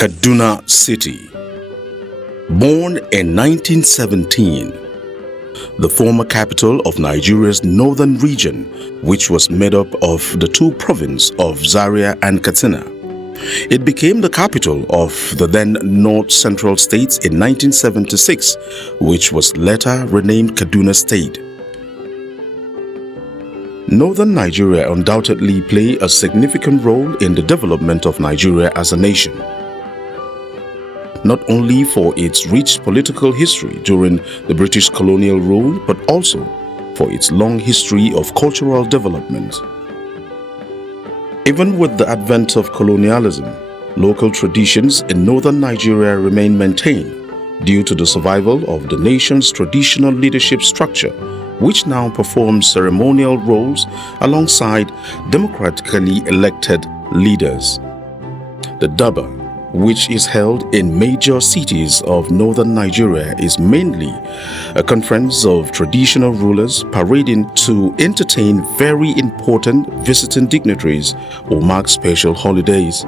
Kaduna City. Born in 1917, the former capital of Nigeria's northern region, which was made up of the two provinces of Zaria and Katsina. It became the capital of the then North Central States in 1976, which was later renamed Kaduna State. Northern Nigeria undoubtedly played a significant role in the development of Nigeria as a nation, not only for its rich political history during the British colonial rule, but also for its long history of cultural development. Even with the advent of colonialism, local traditions in northern Nigeria remain maintained due to the survival of the nation's traditional leadership structure, which now performs ceremonial roles alongside democratically elected leaders. The Durbar, which is held in major cities of northern Nigeria, is mainly a conference of traditional rulers parading to entertain very important visiting dignitaries or mark special holidays.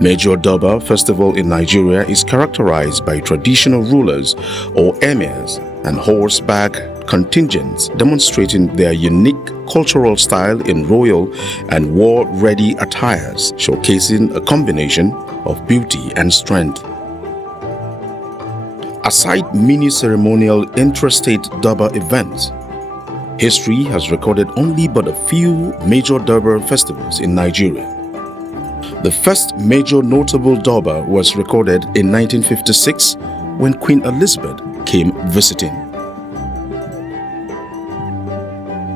Major Durbar Festival in Nigeria is characterized by traditional rulers or emirs and horseback contingents demonstrating their unique cultural style in royal and war-ready attires, showcasing a combination of beauty and strength. Aside many ceremonial intrastate Durbar events, history has recorded only but a few major Durbar festivals in Nigeria. The first major notable Durbar was recorded in 1956 when Queen Elizabeth came visiting.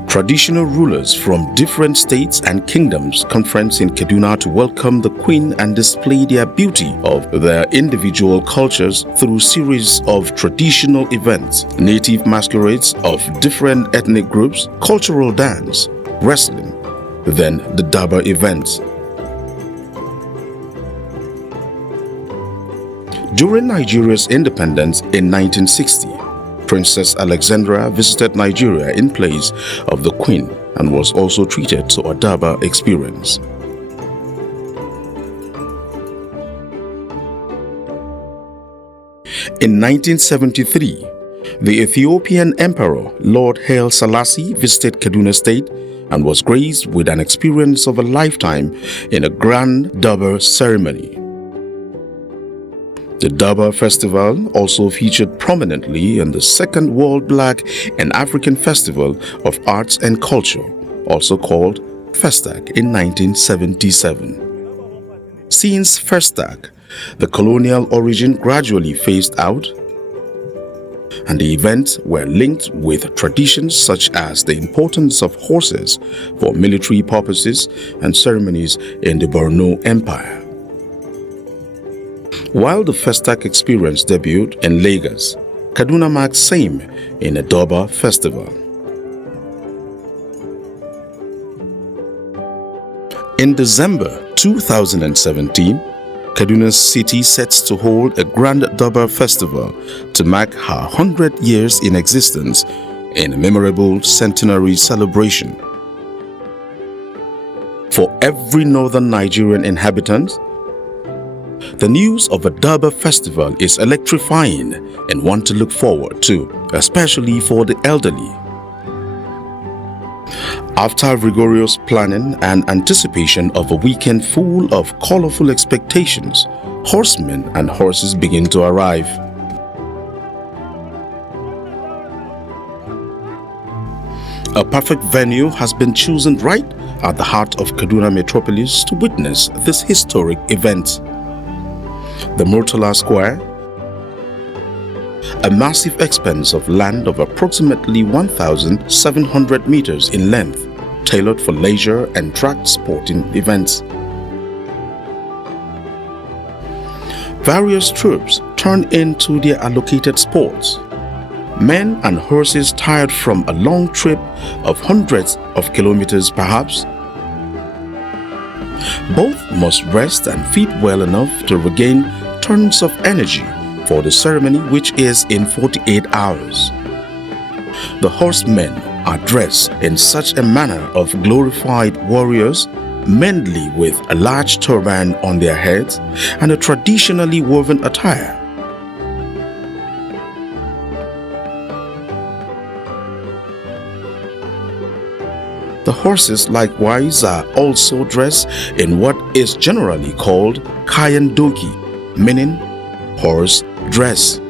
Traditional rulers from different states and kingdoms conference in Kaduna to welcome the Queen and display their beauty of their individual cultures through series of traditional events, native masquerades of different ethnic groups, cultural dance, wrestling, then the Durbar events. During Nigeria's independence in 1960, Princess Alexandra visited Nigeria in place of the Queen and was also treated to a Durbar experience. In 1973, the Ethiopian Emperor Lord Haile Selassie visited Kaduna State and was graced with an experience of a lifetime in a Grand Durbar ceremony. The Durbar Festival also featured prominently in the Second World Black and African Festival of Arts and Culture, also called Festac, in 1977. Since Festac, the colonial origin gradually phased out, and the events were linked with traditions such as the importance of horses for military purposes and ceremonies in the Borno Empire. While the Festac experience debuted in Lagos, Kaduna marked same in a Durbar festival. In December 2017, Kaduna City sets to hold a Grand Durbar Festival to mark her 100 years in existence in a memorable centenary celebration. For every northern Nigerian inhabitant, the news of a Durbar festival is electrifying and one to look forward to, especially for the elderly. After rigorous planning and anticipation of a weekend full of colorful expectations, horsemen and horses begin to arrive. A perfect venue has been chosen right at the heart of Kaduna metropolis to witness this historic event. The Murtala Square, a massive expanse of land of approximately 1,700 meters in length, tailored for leisure and track sporting events. Various troops turn into their allocated sports. Men and horses tired from a long trip of hundreds of kilometers perhaps, both must rest and feed well enough to regain tons of energy for the ceremony, which is in 48 hours. The horsemen are dressed in such a manner of glorified warriors mainly with a large turban on their heads and a traditionally woven attire. The horses likewise are also dressed in what is generally called kayan doki, meaning horse dress.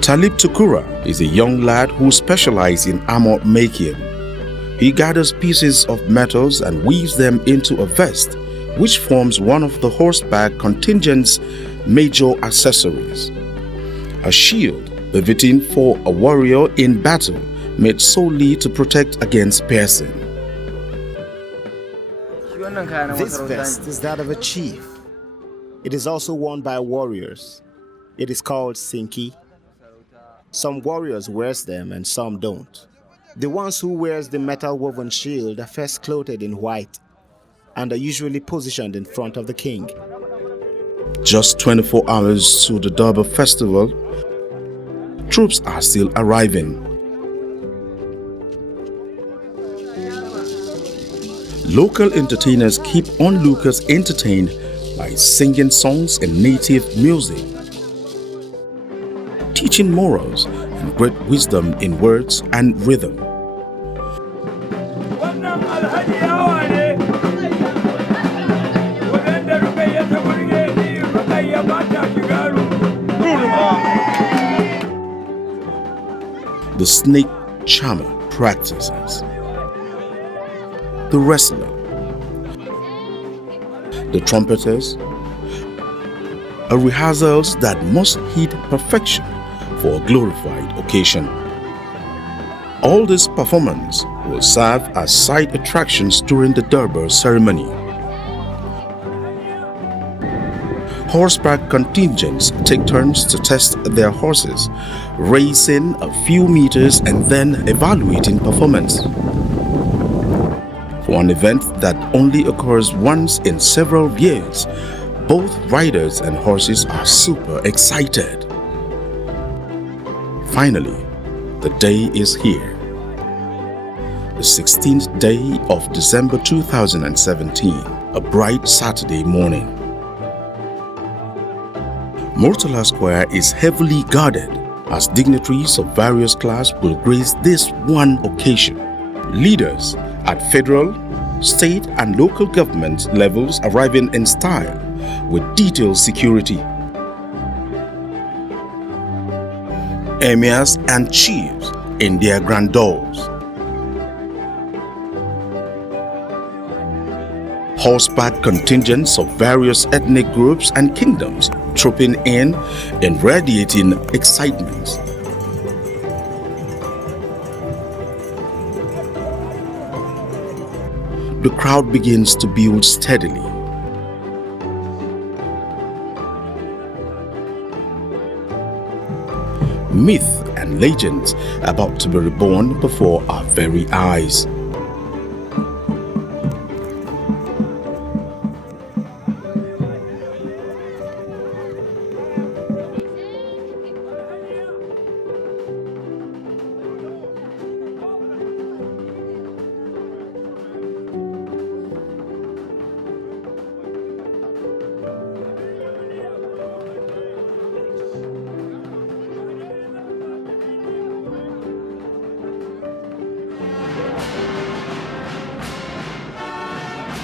Talib Tukura is a young lad who specializes in armor making. He gathers pieces of metals and weaves them into a vest, which forms one of the horseback contingent's major accessories. A shield befitting for a warrior in battle, made solely to protect against piercing. This vest is that of a chief. It is also worn by warriors. It is called sinki. Some warriors wears them and some don't. The ones who wears the metal woven shield are first clothed in white and are usually positioned in front of the king. Just 24 hours to the Durbar Festival, troops are still arriving. Local entertainers keep onlookers entertained by singing songs in native music, teaching morals and great wisdom in words and rhythm. The snake charmer practices, the wrestler, the trumpeters, are rehearsals that must hit perfection for a glorified occasion. All this performance will serve as side attractions during the Durbar ceremony. Horseback contingents take turns to test their horses, racing a few meters and then evaluating performance. For an event that only occurs once in several years, both riders and horses are super excited. Finally, the day is here. The 16th day of December 2017, a bright Saturday morning. Murtala Square is heavily guarded as dignitaries of various classes will grace this one occasion. Leaders at federal, state and local government levels arriving in style with detailed security. Emirs and chiefs in their grandeurs. Horseback contingents of various ethnic groups and kingdoms trooping in radiating excitement. The crowd begins to build steadily. Myth and legends about to be reborn before our very eyes.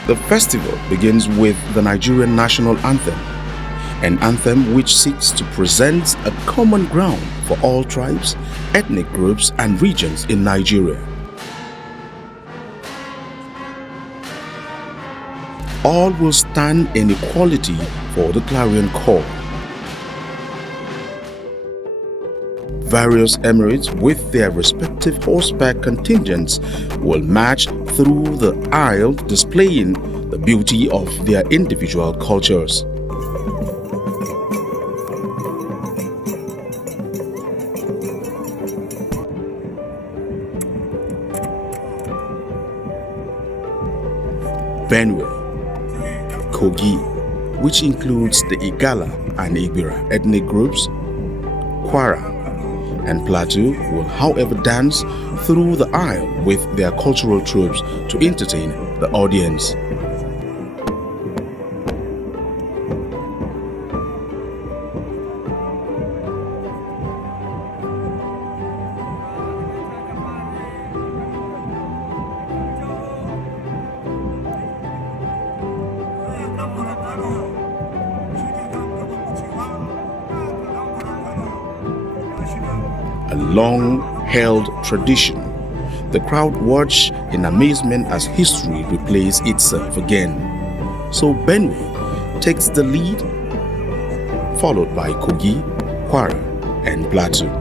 The festival begins with the Nigerian national anthem, an anthem which seeks to present a common ground for all tribes, ethnic groups and regions in Nigeria. All will stand in equality for the clarion call. Various emirates with their respective horseback contingents will march through the aisle displaying the beauty of their individual cultures. Benue, Kogi, which includes the Igala and Igbira ethnic groups, Kwara and Plateau will, however, dance through the aisle with their cultural troops to entertain the audience. A long-held tradition. The crowd watch in amazement as history replays itself again. So Benue takes the lead, followed by Kogi, Kwara, and Plateau.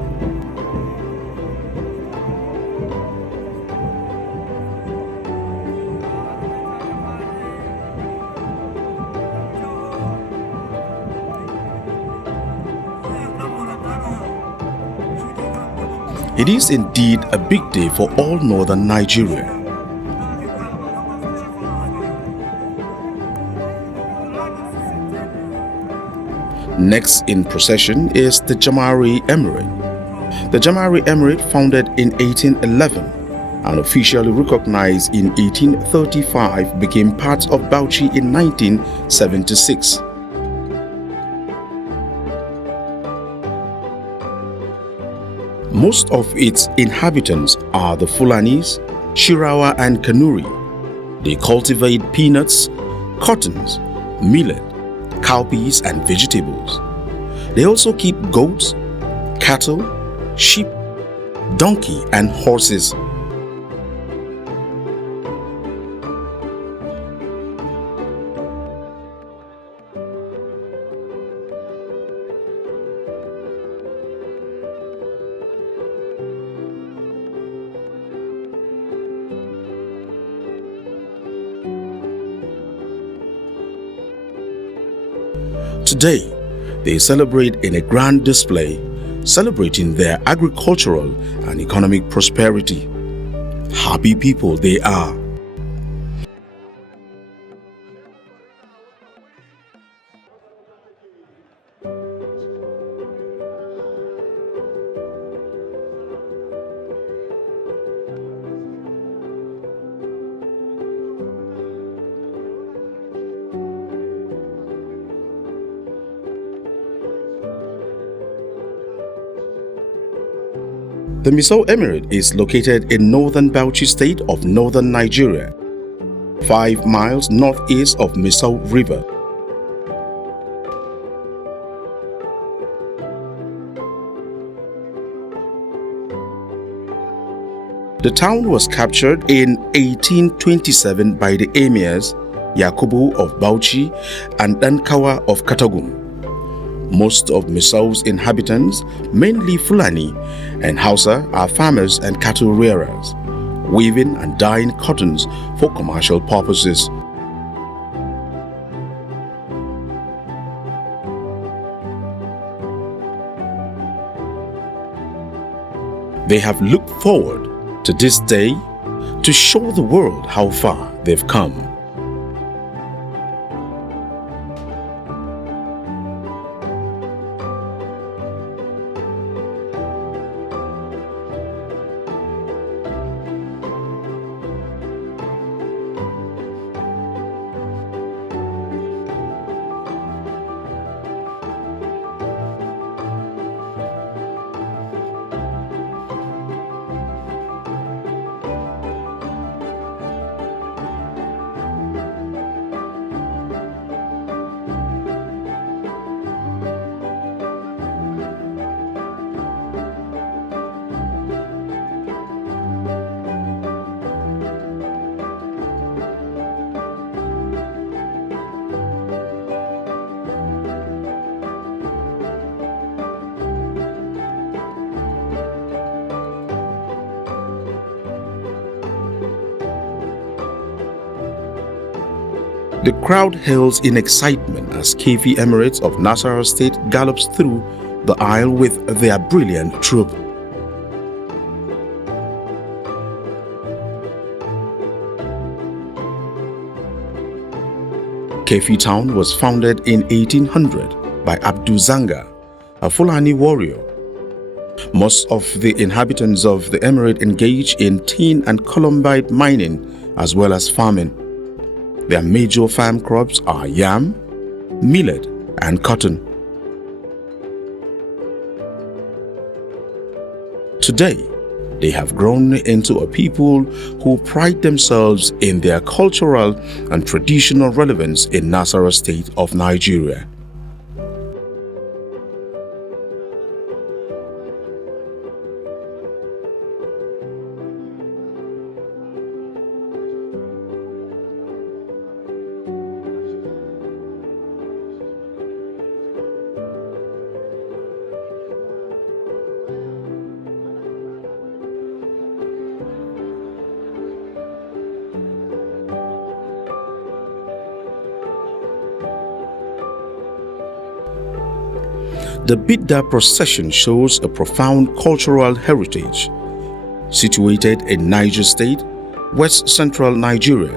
It is indeed a big day for all northern Nigeria. Next in procession is the Jamari Emirate. The Jamari Emirate, founded in 1811 and officially recognized in 1835, became part of Bauchi in 1976. Most of its inhabitants are the Fulanis, Shirawa and Kanuri. They cultivate peanuts, cottons, millet, cowpeas and vegetables. They also keep goats, cattle, sheep, donkey and horses. Today, they celebrate in a grand display, celebrating their agricultural and economic prosperity. Happy people they are. The Misau Emirate is located in northern Bauchi state of northern Nigeria, 5 miles northeast of Misau River. The town was captured in 1827 by the Emirs Yakubu of Bauchi and Dankawa of Katagum. Most of Misau's inhabitants, mainly Fulani and Hausa, are farmers and cattle rearers, weaving and dyeing cottons for commercial purposes. They have looked forward to this day to show the world how far they've come. The crowd hails in excitement as Kefi Emirates of Nasarawa State gallops through the aisle with their brilliant troupe. Kefi town was founded in 1800 by Abdu Zanga, a Fulani warrior, Most of the inhabitants of the emirate engage in tin and columbite mining as well as farming. Their major farm crops are yam, millet, and cotton. Today, they have grown into a people who pride themselves in their cultural and traditional relevance in Nasarawa state of Nigeria. The Bidda procession shows a profound cultural heritage. Situated in Niger State, West Central Nigeria.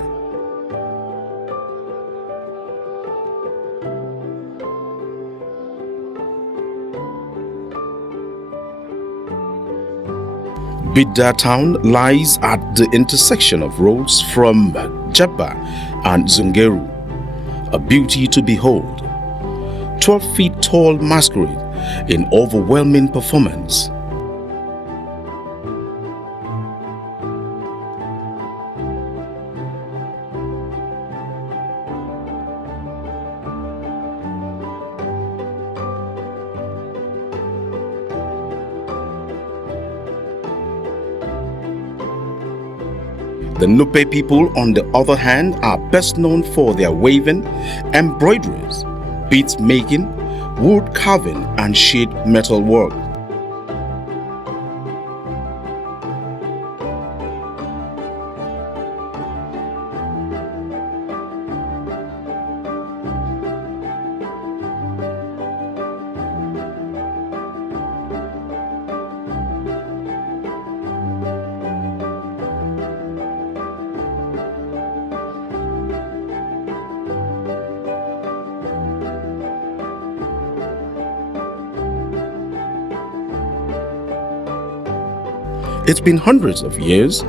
Bidda town lies at the intersection of roads from Jabba and Zungeru, a beauty to behold. 12 feet tall masquerade in overwhelming performance. The Nupe people, on the other hand, are best known for their weaving, embroideries, beads making, wood carving, and sheet metal work. It's been hundreds of years,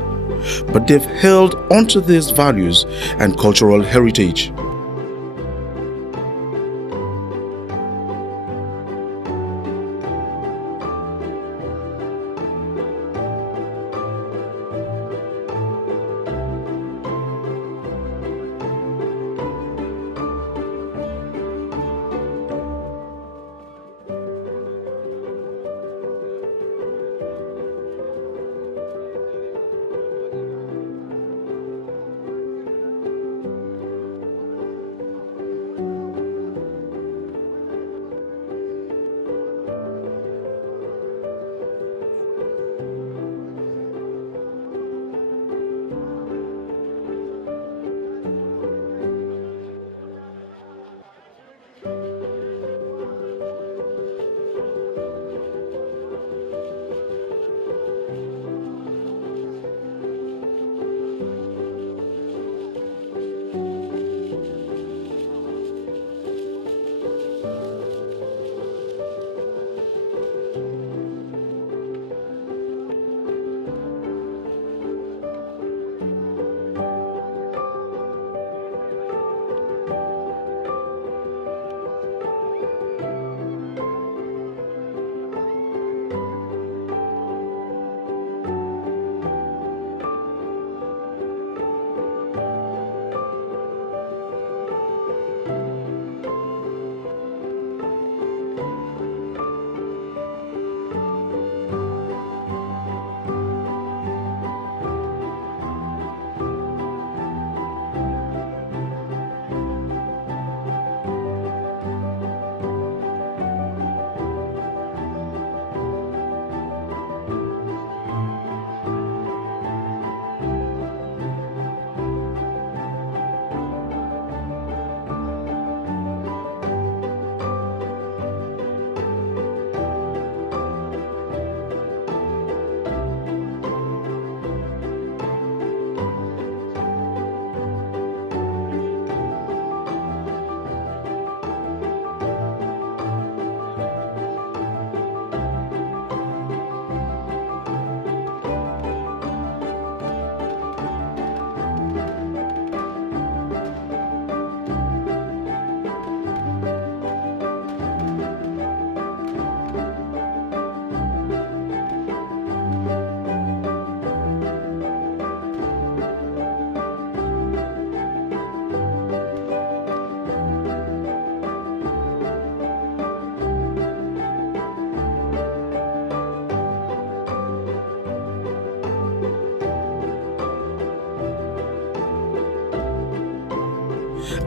but they've held onto these values and cultural heritage.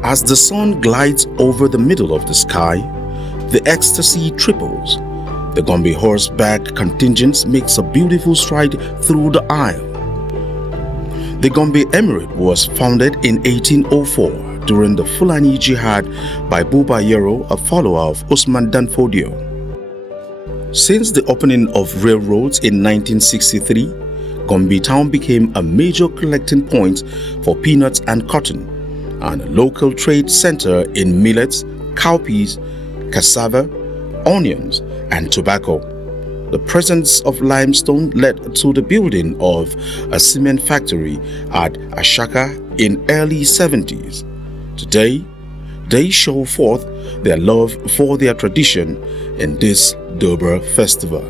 As the sun glides over the middle of the sky, the ecstasy triples. The Gombe horseback contingent makes a beautiful stride through the aisle. The Gombe Emirate was founded in 1804 during the Fulani Jihad by Buba Yero, a follower of Usman Dan Fodio. Since the opening of railroads in 1963, Gombe town became a major collecting point for peanuts and cotton, and a local trade center in millets, cowpeas, cassava, onions, and tobacco. The presence of limestone led to the building of a cement factory at Ashaka in early 70s. Today, they show forth their love for their tradition in this Durbar Festival.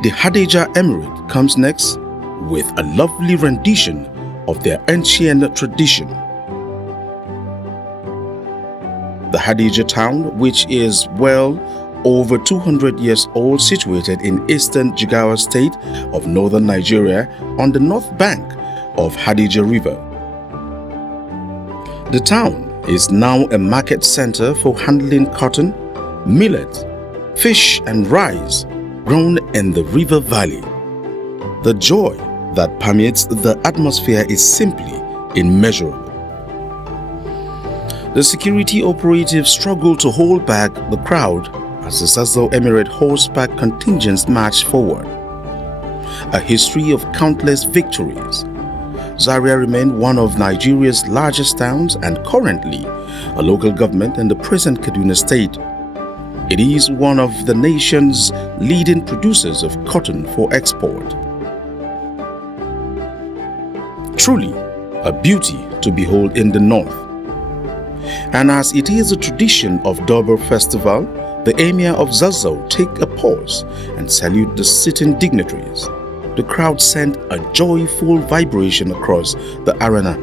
The Hadejia Emirate comes next with a lovely rendition of their ancient tradition. The Hadejia town, which is well over 200 years old, situated in eastern Jigawa state of northern Nigeria on the north bank of Hadejia River. The town is now a market center for handling cotton, millet, fish and rice grown in the river valley. The joy that permeates the atmosphere is simply immeasurable. The security operatives struggle to hold back the crowd as the Zazzau Emirate horseback contingents march forward. A history of countless victories. Zaria remained one of Nigeria's largest towns and currently a local government in the present Kaduna state. It is one of the nation's leading producers of cotton for export. Truly a beauty to behold in the north. And as it is a tradition of Durbar Festival, the Emir of Zazzau take a pause and salute the sitting dignitaries. The crowd sent a joyful vibration across the arena.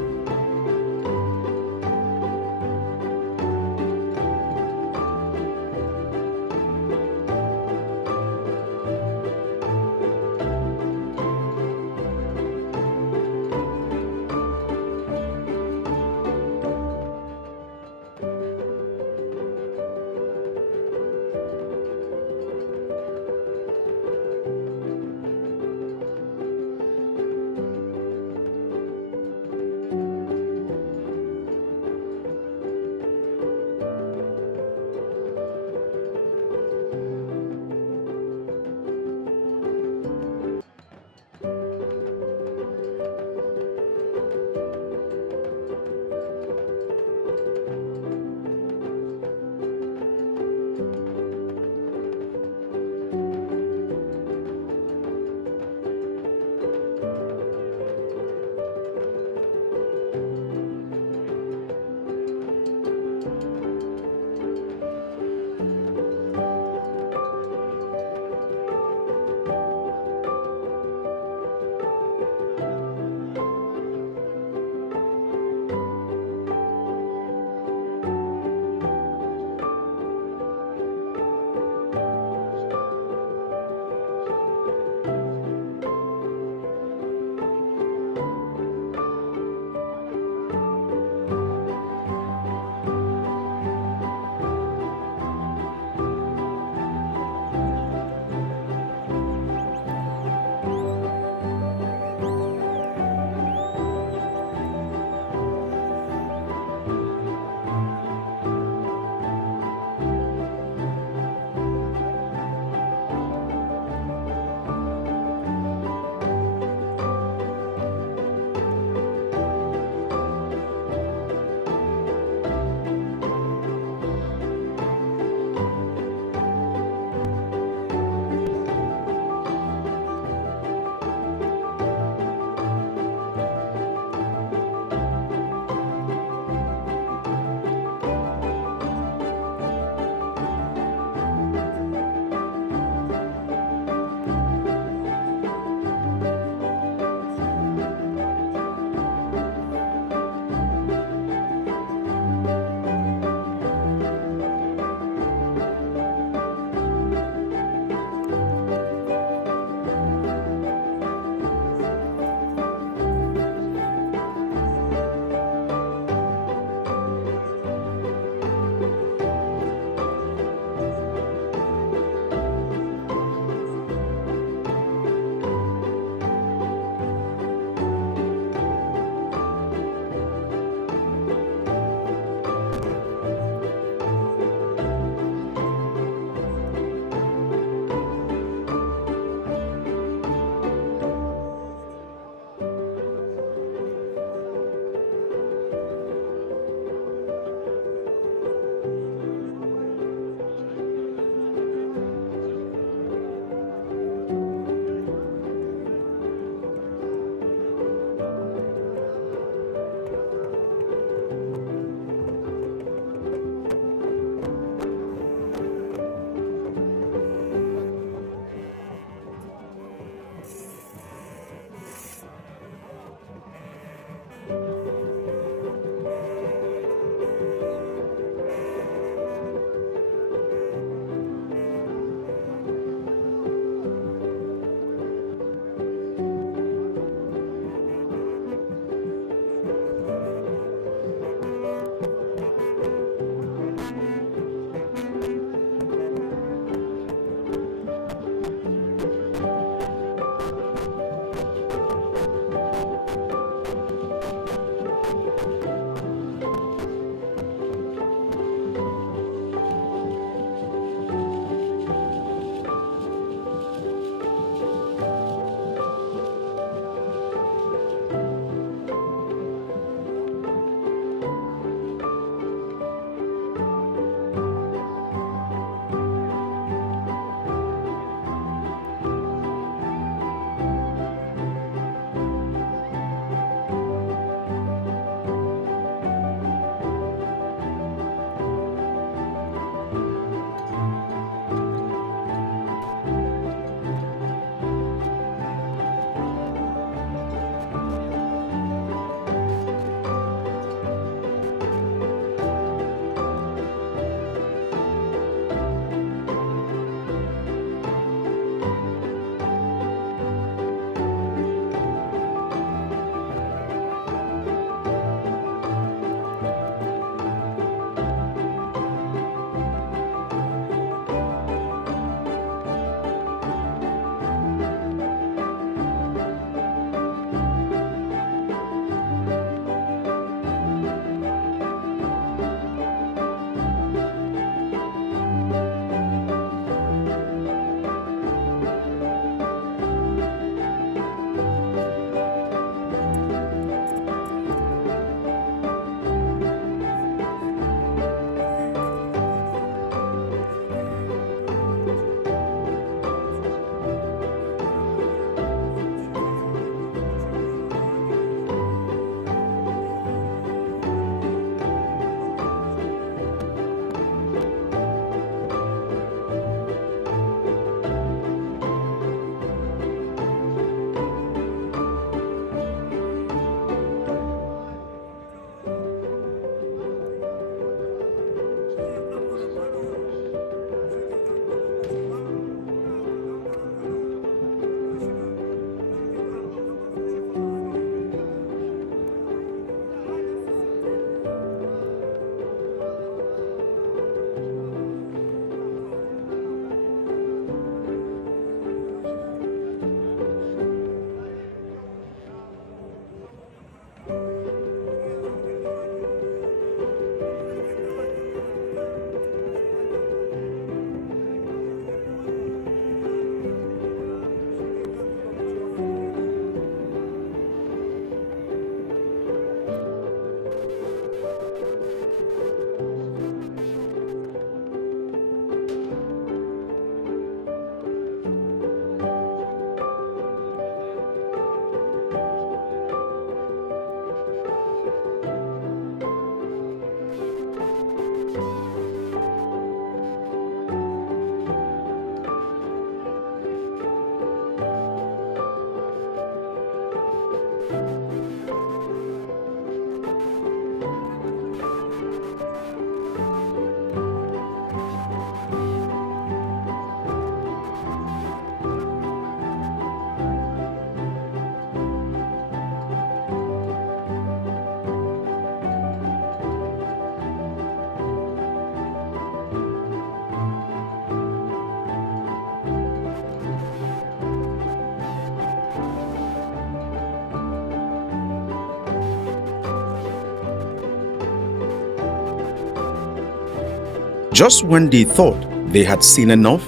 Just when they thought they had seen enough,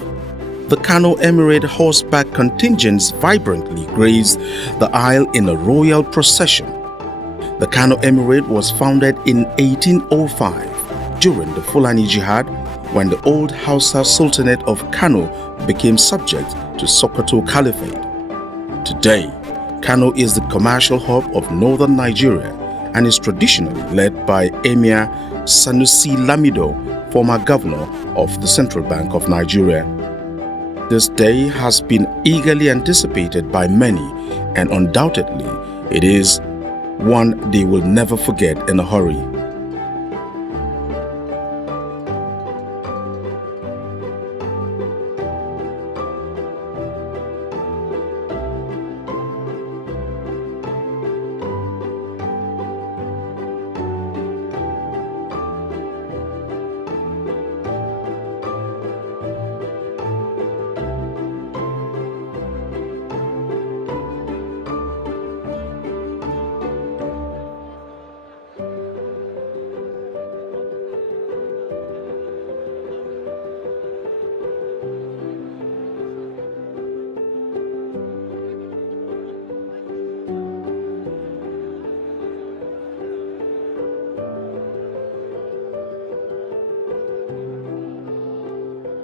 the Kano Emirate horseback contingents vibrantly grazed the aisle in a royal procession. The Kano Emirate was founded in 1805 during the Fulani Jihad, when the old Hausa Sultanate of Kano became subject to Sokoto Caliphate. Today, Kano is the commercial hub of northern Nigeria and is traditionally led by Emir Sanusi Lamido, former governor of the Central Bank of Nigeria. This day has been eagerly anticipated by many, and undoubtedly it is one they will never forget in a hurry.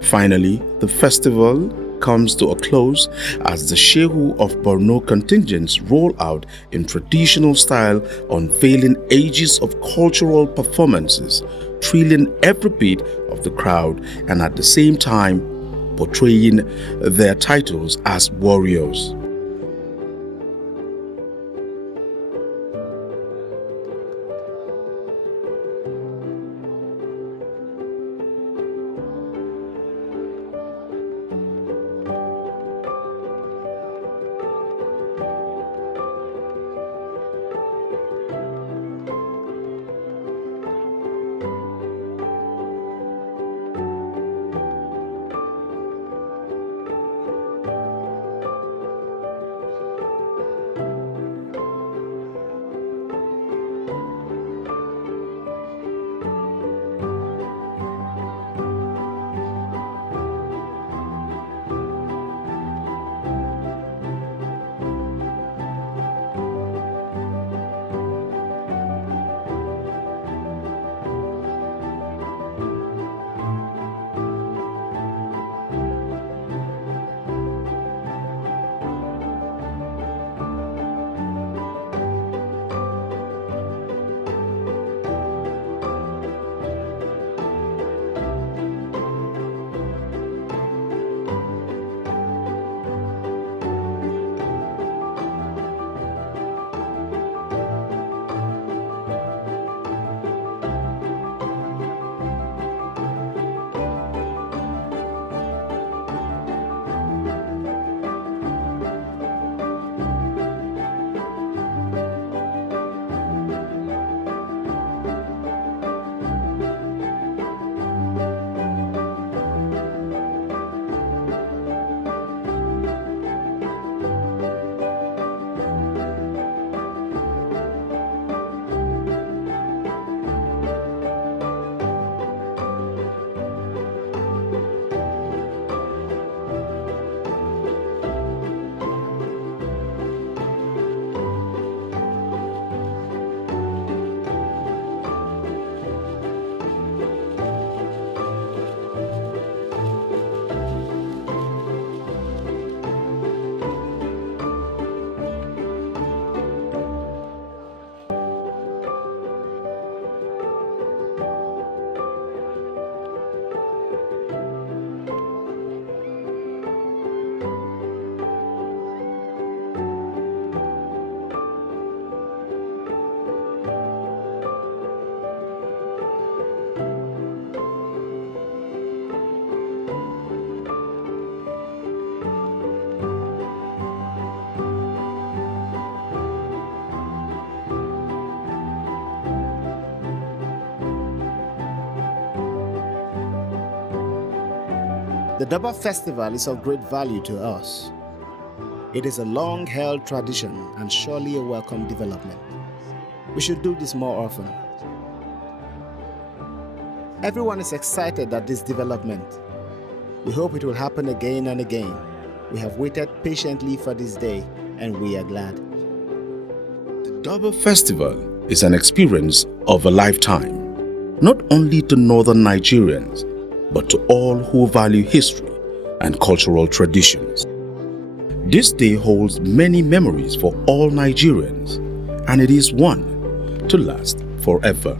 Finally, the festival comes to a close as the Shehu of Borno contingents roll out in traditional style, unveiling ages of cultural performances, thrilling every beat of the crowd and at the same time portraying their titles as warriors. The Durbar Festival is of great value to us. It is a long-held tradition and surely a welcome development. We should do this more often. Everyone is excited at this development. We hope it will happen again and again. We have waited patiently for this day, and we are glad. The Durbar Festival is an experience of a lifetime, not only to Northern Nigerians, but to all who value history and cultural traditions. This day holds many memories for all Nigerians, and it is one to last forever.